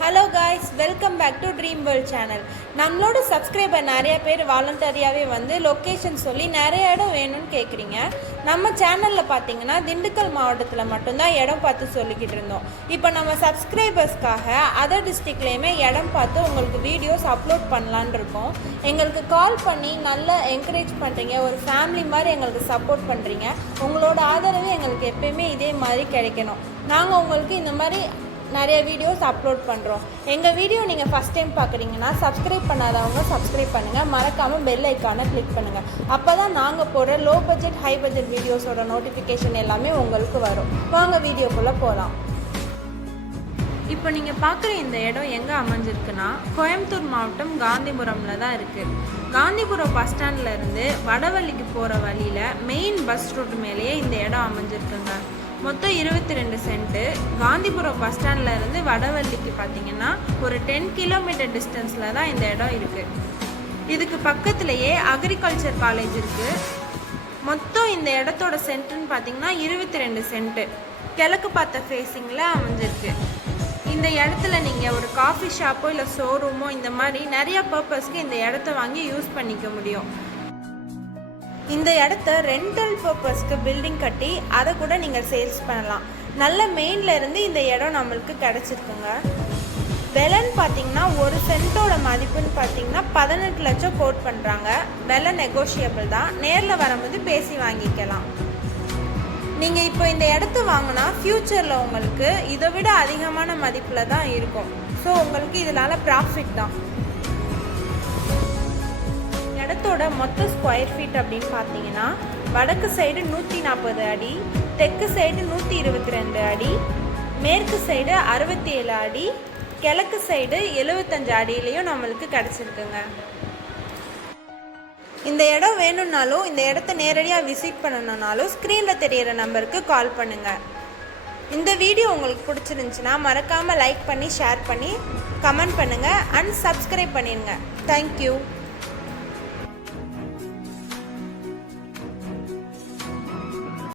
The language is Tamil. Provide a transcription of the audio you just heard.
Hello guys, welcome back to dream world channel. நம்மளோட சப்ஸ்கிரைபர் நிறைய பேர் வாலண்டரியாகவே வந்து லொக்கேஷன் சொல்லி நிறைய இடம் வேணும்னு கேட்குறீங்க. நம்ம சேனலில் பார்த்தீங்கன்னா திண்டுக்கல் மாவட்டத்தில் மட்டும்தான் இடம் பார்த்து சொல்லிக்கிட்டு இருந்தோம். இப்போ நம்ம சப்ஸ்கிரைபர்ஸ்க்காக அதர் டிஸ்ட்ரிக்ட்லேயுமே இடம் பார்த்து உங்களுக்கு வீடியோஸ் அப்லோட் பண்ணலான் இருக்கோம். எங்களுக்கு கால் பண்ணி நல்லா என்கரேஜ் பண்ணுறீங்க, ஒரு ஃபேமிலி மாதிரி எங்களுக்கு சப்போர்ட் பண்ணுறீங்க. உங்களோட ஆதரவு எங்களுக்கு எப்பயுமே இதே மாதிரி கிடைக்கணும். நாங்கள் உங்களுக்கு இந்த மாதிரி நிறைய வீடியோஸ் அப்லோட் பண்ணுறோம். எங்கள் வீடியோ நீங்கள் ஃபஸ்ட் டைம் பார்க்குறீங்கன்னா சப்ஸ்கிரைப் பண்ணாதவங்க சப்ஸ்கிரைப் பண்ணுங்கள், மறக்காமல் பெல் ஐக்கானை கிளிக் பண்ணுங்கள். அப்போ தான் நாங்கள் போடுற லோ பட்ஜெட் ஹை பட்ஜெட் வீடியோஸோட நோட்டிஃபிகேஷன் எல்லாமே உங்களுக்கு வரும். வாங்க வீடியோக்குள்ளே போகலாம். இப்போ நீங்கள் பார்க்குற இந்த இடம் எங்கே அமைஞ்சிருக்குன்னா கோயம்புத்தூர் மாவட்டம் காந்திபுரமில் தான் இருக்குது. காந்திபுரம் பஸ் ஸ்டாண்ட்லேருந்து வடவள்ளிக்கு போகிற வழியில் மெயின் பஸ் ரூட் மேலேயே இந்த இடம் அமைஞ்சிருக்குங்க. மொத்தம் 22 சென்ட்டு. காந்திபுரம் பஸ் ஸ்டாண்டில் இருந்து வடவள்ளிக்கு பார்த்தீங்கன்னா ஒரு 10 கிலோமீட்டர் டிஸ்டன்ஸில் தான் இந்த இடம் இருக்குது. இதுக்கு பக்கத்துலேயே அக்ரிகல்ச்சர் காலேஜ் இருக்குது. மொத்தம் இந்த இடத்தோட சென்ட்டுன்னு பார்த்தீங்கன்னா 22 சென்ட்டு. கிழக்கு பார்த்த ஃபேஸிங்கில் அமைஞ்சிருக்கு. இந்த இடத்துல நீங்கள் ஒரு காஃபி ஷாப்போ இல்லை ஷோரூமோ இந்த மாதிரி நிறையா பர்பஸ்க்கு இந்த இடத்த வாங்கி யூஸ் பண்ணிக்க முடியும். இந்த இடத்த ரெண்டல் பர்பஸ்க்கு பில்டிங் கட்டி அதை கூட நீங்கள் சேல்ஸ் பண்ணலாம். நல்ல மெயினில் இருந்து இந்த இடம் நம்மளுக்கு கிடச்சிருக்குங்க. விலைன்னு பார்த்தீங்கன்னா ஒரு சென்ட்டோட மதிப்புன்னு பார்த்தீங்கன்னா 18 லட்சம் கோட் பண்ணுறாங்க. விலை நெகோஷியபிள் தான், நேரில் வரும்போது பேசி வாங்கிக்கலாம். நீங்கள் இப்போ இந்த இடத்த வாங்கினா ஃப்யூச்சரில் உங்களுக்கு இதை விட அதிகமான மதிப்பில் தான் இருக்கும். ஸோ உங்களுக்கு இதனால் ப்ராஃபிட் தான். இடத்தோட மொத்த ஸ்கொயர் ஃபீட் அப்படின்னு பார்த்தீங்கன்னா வடக்கு சைடு 140 அடி, தெற்கு சைடு 122 அடி, மேற்கு சைடு 67 அடி, கிழக்கு சைடு 75 அடியிலையும் நம்மளுக்கு கிடச்சிருக்குங்க. இந்த இடம் வேணும்னாலும் இந்த இடத்த நேரடியாக விசிட் பண்ணணுன்னாலும் ஸ்க்ரீனில் தெரியிற நம்பருக்கு கால் பண்ணுங்கள். இந்த வீடியோ உங்களுக்கு பிடிச்சிருந்துச்சுன்னா மறக்காமல் லைக் பண்ணி ஷேர் பண்ணி கமெண்ட் பண்ணுங்கள் அண்ட் சப்ஸ்கிரைப் பண்ணிடுங்க. தேங்க்யூ.